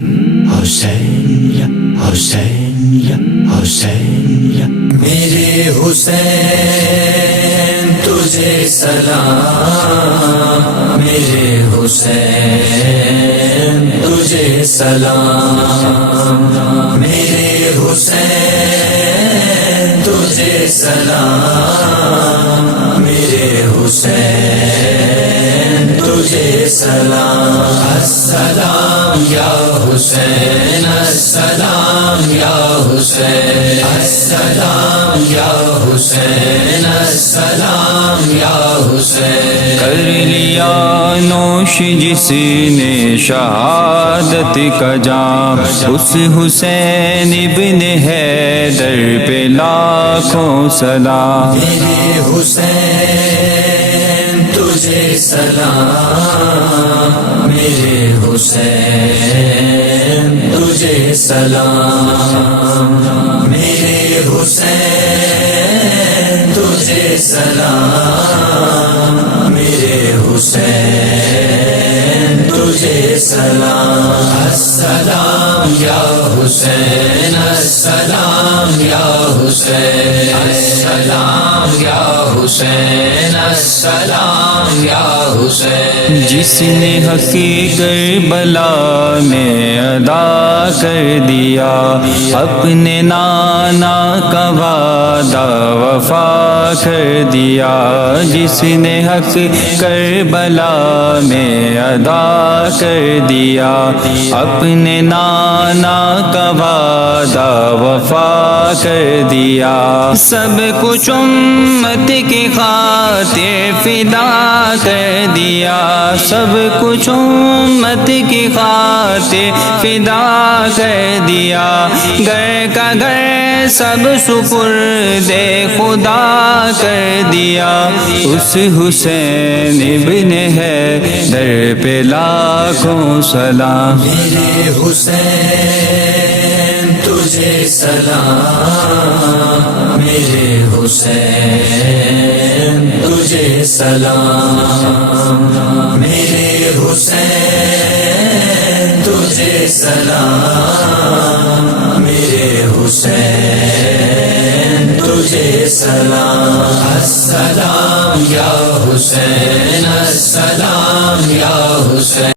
حسین یا حسین یا حسین یا میرے حسین تجھے سلام، میرے حسین تجھے سلام، میرے حسین تجھے سلام، میرے حسین تجھے سلام۔ السلام یا حسین، السلام یا حسین، السلام یا حسین، السلام یا حسین۔ کر لیا نوش جس نے شہادت کا جام، اس حسین ابن حیدر پہ لاکھوں سلام۔ میرے حسین تجھے سلام، میرے حسین تجھے سلام، میرے حسین تجھے سلام، میرے حسین تجھے سلام۔ السلام یا حسین، السلام یا حسین، السلام یا حسین، السلام یا حسین۔ جس نے حقیقت کربلا میں ادا کر دیا، اپنے نانا کا وعدہ وفا کر دیا۔ جس نے حق کربلا میں ادا کر دیا، اپنے نانا کا وعدہ وفا کر دیا۔ سب کچھ امت کی خاطر فدا کر دیا، سب کچھ امت کی خاطر فدا کر دیا۔ گھر کا گھر سب سپرد خدا کر دیا۔ اس حسین ابن حیدر پہ لاکھوں سلام۔ میرے حسین تجھے سلام، میرے حسین تجھے سلام، میرے حسین تجھے سلام، میرے حسین تجھے سلام۔ السلام یا حسین، السلام یا حسین۔